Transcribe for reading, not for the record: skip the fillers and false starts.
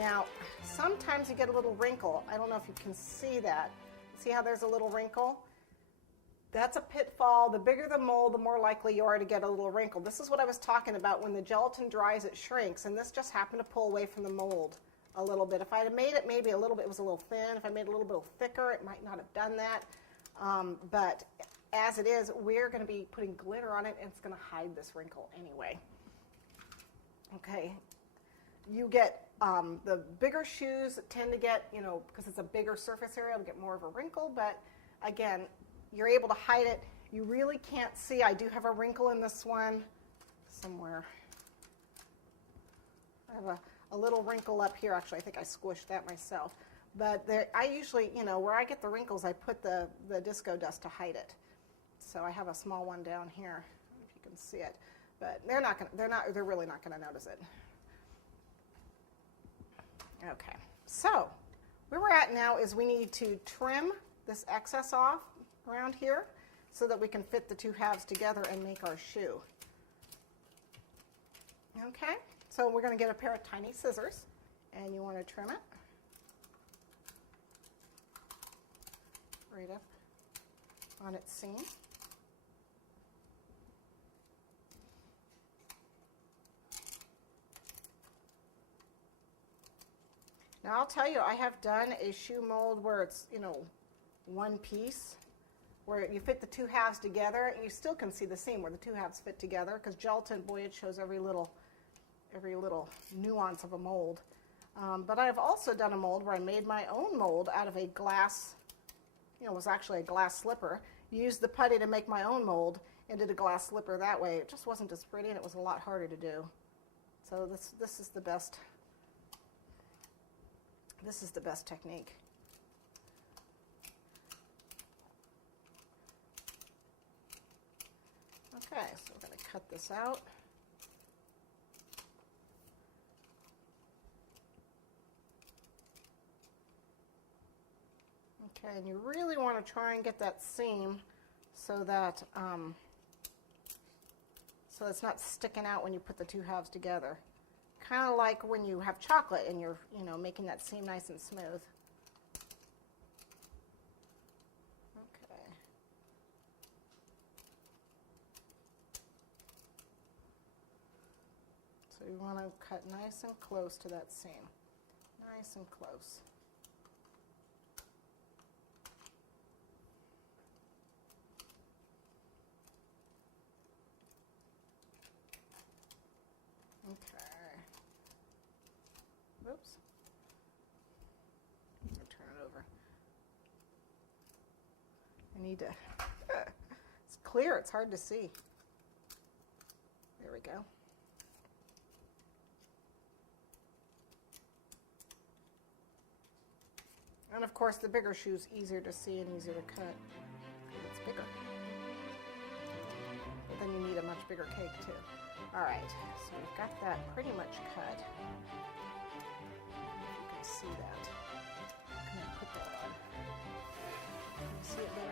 Now, sometimes you get a little wrinkle. I don't know if you can see that. See how there's a little wrinkle? That's a pitfall. The bigger the mold, the more likely you are to get a little wrinkle. This is what I was talking about. When the gelatin dries, it shrinks, and this just happened to pull away from the mold a little bit. If I had made it maybe a little bit, it was a little thin. If I made it a little bit thicker, it might not have done that. But as it is, we're going to be putting glitter on it, and it's going to hide this wrinkle anyway. Okay. You get the bigger shoes tend to get, because it's a bigger surface area, it'll get more of a wrinkle. But again, you're able to hide it. You really can't see. I do have a wrinkle in this one somewhere. I have a little wrinkle up here. Actually, I think I squished that myself. But I usually, where I get the wrinkles, I put the disco dust to hide it. So I have a small one down here, if you can see it. But they're really not going to notice it. Okay, so where we're at now is we need to trim this excess off around here so that we can fit the two halves together and make our shoe. Okay, so we're going to get a pair of tiny scissors, and you want to trim it right up on its seam. Now I'll tell you, I have done a shoe mold where it's, one piece, where you fit the two halves together, and you still can see the seam where the two halves fit together, because gelatin, boy, it shows every little nuance of a mold. But I've also done a mold where I made my own mold out of a glass, it was actually a glass slipper. Used the putty to make my own mold and did a glass slipper that way. It just wasn't as pretty, and it was a lot harder to do. So this is the best. This is the best technique. Okay, so we're going to cut this out. Okay, and you really want to try and get that seam so that it's not sticking out when you put the two halves together. Kind of like when you have chocolate and you're, making that seam nice and smooth. Okay. So you want to cut nice and close to that seam. Nice and close. Okay. Oops. I'll turn it over. I need to, it's clear, it's hard to see. There we go. And of course, the bigger shoe's easier to see and easier to cut. It's bigger. But then you need a much bigger cake too. All right, so we've got that pretty much cut. You can see that. I'm going to put that on. Can you see it better?